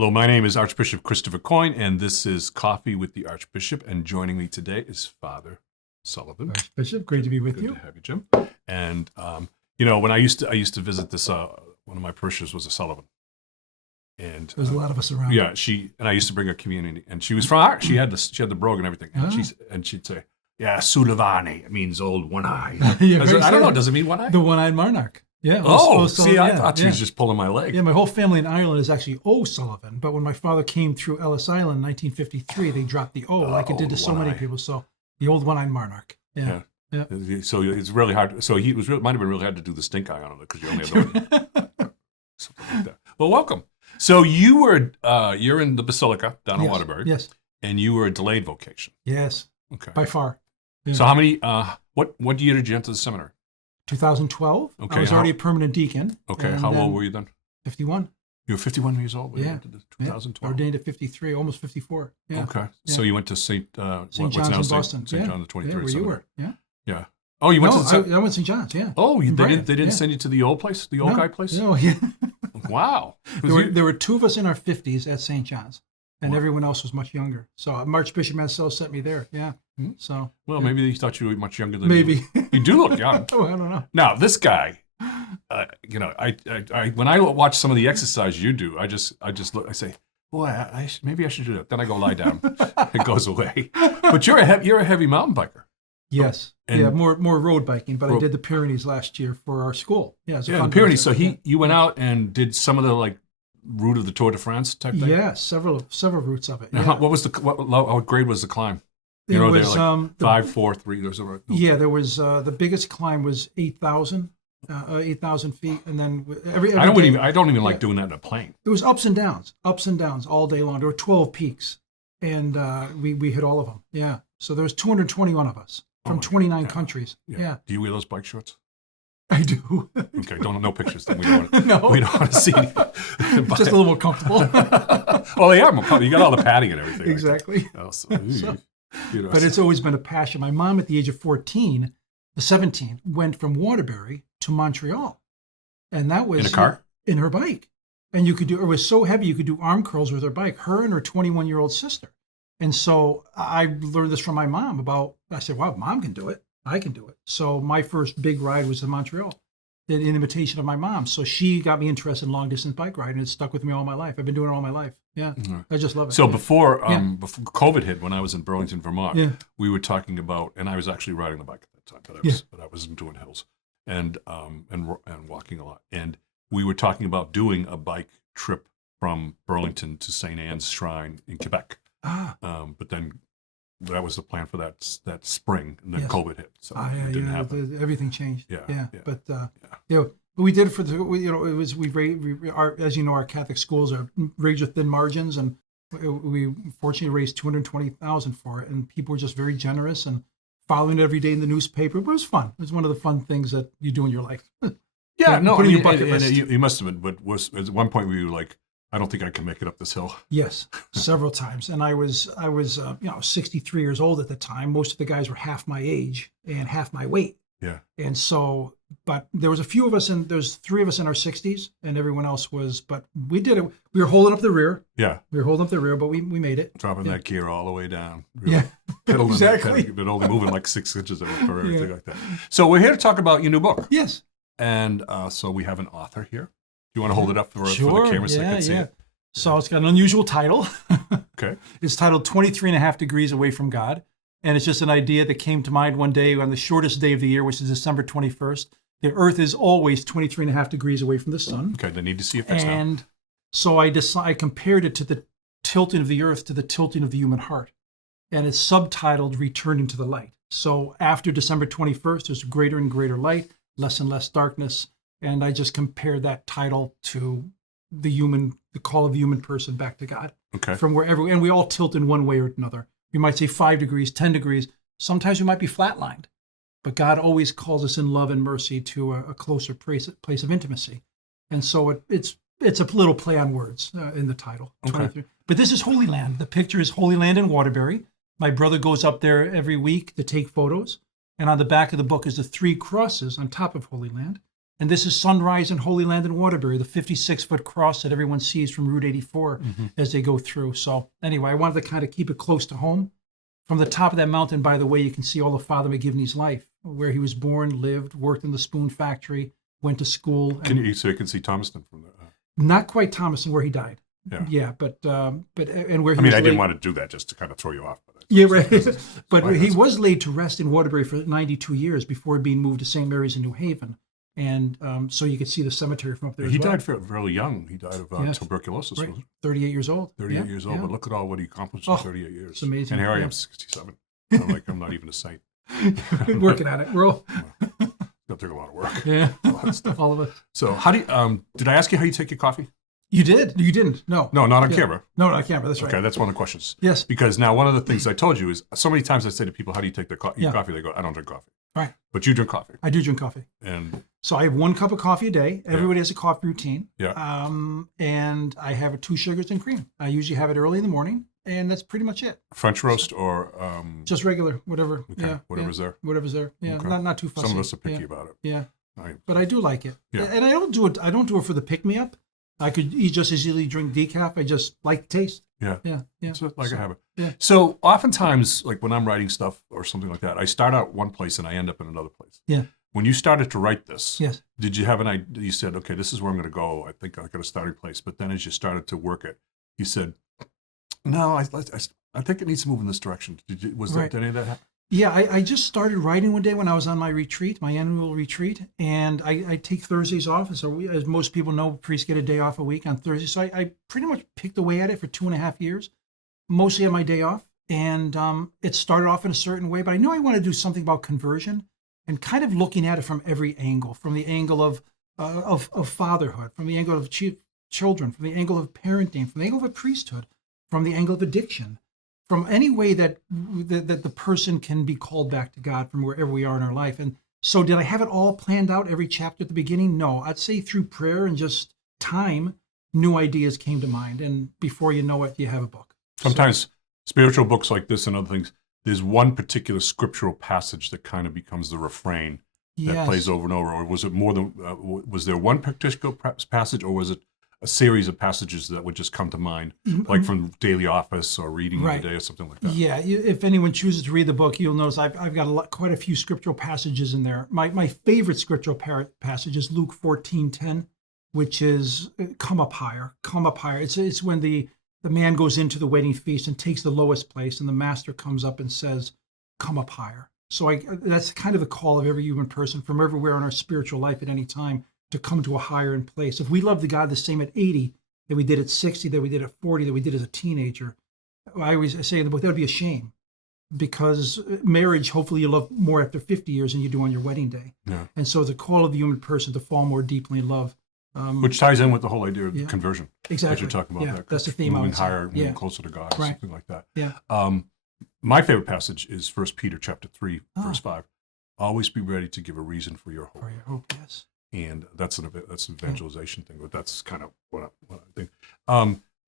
Hello, my name is Archbishop Christopher Coyne, and this is Coffee with the Archbishop. And joining me today is Father Sullivan. Archbishop, great to be with you. Good to have you, Jim. And when I used to visit this, one of my parishioners was a Sullivan, and there's a lot of us around. Yeah, and I used to bring her community, and she was from art. She had the brogue and everything, and she'd say, "Yeah, Sullivan, it means old one eye." I don't know. Does it mean one eye? The one-eyed monarch. Yeah. I thought she was just pulling my leg. Yeah, my whole family in Ireland is actually O. Sullivan, but when my father came through Ellis Island in 1953, they dropped the O, like it did to so many people. So the old one-eyed monarch. Yeah. So it's really hard. So might have been really hard to do the stink eye on it because you only had something like that. Well, welcome. So you're in the Basilica down in Waterbury. Yes. And you were a delayed vocation. Yes. Okay. By far. Yeah. So how many? What year did you enter the seminary? 2012. Okay. I was already a permanent deacon. Okay. How old were you then? 51. You were 51 years old when you entered 2012. Ordained at 53, almost 54. Yeah. Okay. Yeah. So you went to St. John's in Boston. St. John the 23rd. Yeah, where you were. Yeah. Yeah. Oh, you went to I went to St. John's. Yeah. Oh, they didn't send you to the old place, the old guy place. No. Yeah. Wow. There were two of us in our 50s at St. John's, and everyone else was much younger. So Archbishop Mansell sent me there. Yeah. So. Well, maybe they thought you were much younger than maybe. You do look young. Oh, I don't know. Now this guy, I when I watch some of the exercise you do, I just look. I say, boy, maybe I should do that. Then I go lie down. It goes away. But you're a heavy mountain biker. Yes. More road biking, but I did the Pyrenees last year for our school. Yeah, the Pyrenees. So you went out and did some of the route of the Tour de France type thing. Yeah, several routes of it. Now, yeah. What grade was the climb? It was 5, 4, 3. There's a there was the biggest climb was 8,000 feet, and then I don't even like doing that in a plane. There was ups and downs all day long. There were 12 peaks, and we hit all of them. Yeah, so there was 221 of us from 29 countries. Yeah. Do you wear those bike shorts? I do. Okay, no pictures. Then we don't want to see. Just a little more comfortable. Well, they are more comfortable. You got all the padding and everything. Exactly. Like But it's always been a passion. My mom, at the age of 17, went from Waterbury to Montreal, and that was in a car, in her bike. And it was so heavy you could do arm curls with her bike. Her and her 21-year-old sister. And so I learned this from my mom. I said, "Wow, Mom can do it. I can do it." So my first big ride was in Montreal, in imitation of my mom. So she got me interested in long distance bike riding, and it stuck with me all my life. I've been doing it all my life. Yeah, I just love it. So before COVID hit, when I was in Burlington, Vermont, we were talking about, and I was actually riding the bike at that time, but I wasn't doing hills and walking a lot. And we were talking about doing a bike trip from Burlington to St. Anne's Shrine in Quebec. But then that was the plan for that spring, and then COVID hit, so it didn't happen. Everything changed. Yeah. But we did it for as you know, our Catholic schools are razor thin margins, and we fortunately raised $220,000 for it, and people were just very generous and following it every day in the newspaper. But it was fun. It was one of the fun things that you do in your life. Putting your bucket list. You must have been, but at one point were you like, I don't think I can make it up this hill? Yes, several times. And I was 63 years old at the time. Most of the guys were half my age and half my weight. Yeah. And so, but there was a few of us, and there's 3 of us in our 60s, and everyone else was. But we did it. We were holding up the rear. Yeah. We were holding up the rear, but we made it. Dropping that gear all the way down. Really. Yeah. Pedaling exactly. But only moving like 6 inches or everything like that. So we're here to talk about your new book. Yes. And so we have an author here. Do you want to hold it up for the camera so they can see it? So it's got an unusual title. Okay. It's titled 23.5 Degrees Away from God. And it's just an idea that came to mind one day on the shortest day of the year, which is December 21st. The Earth is always 23.5 degrees away from the sun. Okay, they need to see it fixed now. And so I compared it to the tilting of the Earth to the tilting of the human heart. And it's subtitled Returning to the Light. So after December 21st, there's greater and greater light, less and less darkness. And I just compared that title to the call of the human person back to God. Okay. From wherever, and we all tilt in one way or another. We might say 5 degrees, 10 degrees. Sometimes we might be flatlined, but God always calls us in love and mercy to a closer place of intimacy. And so it's a little play on words in the title. Okay. But this is Holy Land. The picture is Holy Land in Waterbury. My brother goes up there every week to take photos. And on the back of the book is the 3 crosses on top of Holy Land. And this is Sunrise in Holy Land in Waterbury, the 56-foot cross that everyone sees from Route 84 as they go through. So anyway, I wanted to kind of keep it close to home. From the top of that mountain, by the way, you can see all of Father McGivney's life, where he was born, lived, worked in the spoon factory, went to school. So you can see Thomaston from there. Not quite Thomaston, where he died. Yeah, but and where he I mean, was I didn't laid, want to do that just to kind of throw you off. yeah, right. But he was laid to rest in Waterbury for 92 years before being moved to St. Mary's in New Haven. And so you could see the cemetery from up there. He as well. died fairly young. He died of tuberculosis. Right. Wasn't 38 years old. 38 years old. But look at all what he accomplished in 38 years. It's amazing. And here I am, 67. I'm not even a saint. Working at it. We're all. It'll take a lot of work. Yeah. All of it. So how do you, did I ask you how you take your coffee? You did? You didn't? No. No, not on camera. No, not on camera. That's right. Okay, that's one of the questions. Yes. Because now one of the things I told you is so many times I say to people, how do you take your coffee? They go, I don't drink coffee. Right. But you drink coffee. I do drink coffee. And so I have 1 cup of coffee a day. Everybody has a coffee routine. Yeah. And I have 2 sugars and cream. I usually have it early in the morning, and that's pretty much it. French roast or just regular, whatever. Okay. Yeah. Whatever's there. Whatever's there. Yeah. Okay. Not too fussy. Some of us are picky about it. Yeah. Right. But I do like it. Yeah. And I don't do it for the pick me up. I could just as easily drink decaf. I just like the taste. Yeah. Yeah. Yeah. It's like a habit. Yeah. So oftentimes, like when I'm writing stuff or something like that, I start out one place and I end up in another place. Yeah. When you started to write this, yes. Did you have an idea? You said, okay, this is where I'm going to go. I think I got a starting place. But then as you started to work it, you said, no, I think it needs to move in this direction. Did any of that happen? Yeah, I just started writing one day when I was on my retreat, my annual retreat, and I take Thursdays off. So as most people know, priests get a day off a week on Thursday. So I pretty much picked away at it for 2.5 years, mostly on my day off. And it started off in a certain way, but I knew I wanted to do something about conversion and kind of looking at it from every angle, from the angle of fatherhood, from the angle of children, from the angle of parenting, from the angle of a priesthood, from the angle of addiction, from any way that the person can be called back to God from wherever we are in our life. And so did I have it all planned out, every chapter at the beginning? No, I'd say through prayer and just time, new ideas came to mind. And before you know it, you have a book. Sometimes spiritual books like this and other things, there's one particular scriptural passage that kind of becomes the refrain that plays over and over. Or was it more than, was there one particular passage, or was it a series of passages that would just come to mind, like from daily office or reading the day or something like that? Yeah, if anyone chooses to read the book, you'll notice I've got quite a few scriptural passages in there. My favorite scriptural passage is Luke 14:10, which is come up higher, come up higher. It's when the man goes into the wedding feast and takes the lowest place, and the master comes up and says, come up higher. So that's kind of the call of every human person from everywhere in our spiritual life at any time, to come to a higher place. If we love the God the same at 80 that we did at 60, that we did at 40, that we did as a teenager, I always say in the book, that would be a shame, because marriage, hopefully you love more after 50 years than you do on your wedding day. Yeah. And so the call of the human person to fall more deeply in love. Which ties in with the whole idea of conversion. Exactly. As you're talking about that. That's the theme. Moving higher, moving closer to God, or something like that. Yeah. My favorite passage is 1 Peter chapter 3, verse 5. Always be ready to give a reason for your hope. For your hope, yes. And that's an evangelization thing, but that's kind of what I think.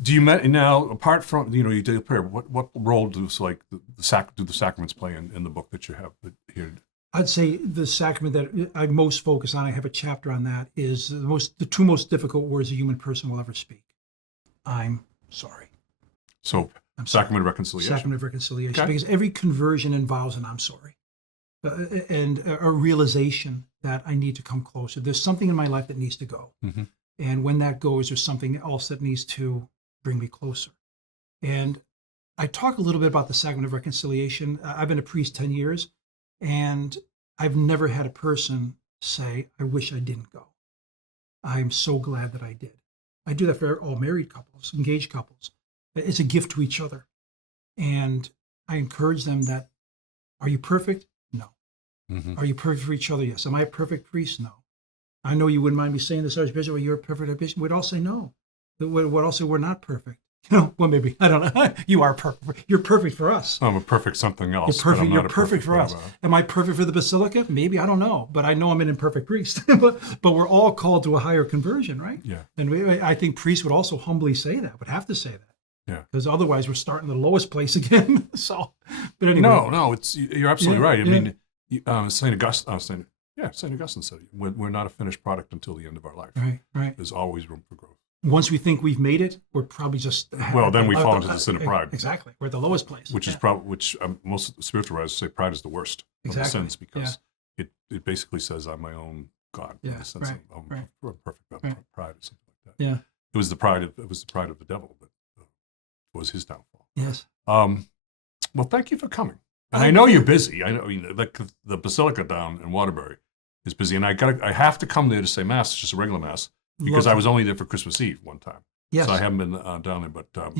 Do you now, apart from you do prayer, what role does do the sacraments play in the book that you have here? I'd say the sacrament that I most focus on, I have a chapter on that, is the 2 most difficult words a human person will ever speak. I'm sorry. So sacrament of reconciliation. Sacrament of reconciliation, because every conversion involves an I'm sorry. And a realization that I need to come closer. There's something in my life that needs to go. Mm-hmm. And when that goes, there's something else that needs to bring me closer. And I talk a little bit about the sacrament of reconciliation. I've been a priest 10 years, and I've never had a person say, I wish I didn't go. I'm so glad that I did. I do that for all married couples, engaged couples. It's a gift to each other. And I encourage them that, are you perfect? No. Mm-hmm. Are you perfect for each other? Yes. Am I a perfect priest? No. I know you wouldn't mind me saying this, Archbishop, well, you're a perfect Archbishop. We'd all say no. We'd all say we're not perfect. Well, maybe. I don't know. You are perfect. You're perfect for us. I'm a perfect something else. You're perfect. You're perfect for us. Am I perfect for the Basilica? Maybe. I don't know. But I know I'm an imperfect priest. but we're all called to a higher conversion, right? Yeah. And I think priests would also humbly say that, would have to say that. Yeah. Because otherwise we're starting at the lowest place again. So, but anyway. No, you're absolutely right. I mean, St. Augustine, Yeah, St. Augustine said it. We're not a finished product until the end of our life. Right. There's always room for growth. Once we think we've made it, we're probably just Well, then we fall into the sin of pride. Exactly, we're at the lowest place. Which is most spiritual writers say pride is the worst of the sins because it basically says I'm my own God. In the sense of I'm perfect. Pride or something like that. Yeah, it was the pride of the devil that was his downfall. Yes. Well, thank you for coming. And I know you're busy. I mean, the Basilica down in Waterbury is busy, and I have to come there to say mass, just a regular mass, because I was only there for Christmas Eve one time. Yes. So I haven't been down there, but I'm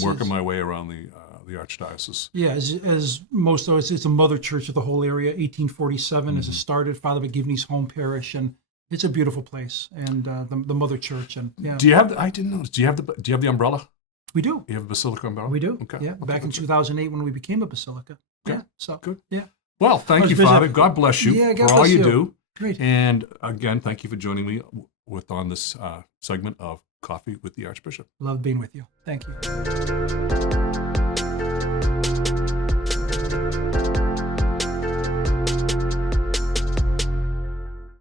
working my way around the archdiocese. Yeah, as most of us, it's a mother church of the whole area. 1847 as it started, Father McGivney's home parish, and it's a beautiful place. And the mother church, and Do you have? I didn't notice. Do you have the umbrella? We do. You have a Basilica umbrella? We do. Okay. Yeah, back in 2008 when we became a Basilica. Okay. Yeah. So good. Yeah. Well, thank you, Father. God bless you God for all bless you do. Great. And again, thank you for joining me on this segment of Coffee with the Archbishop. Love being with you. Thank you.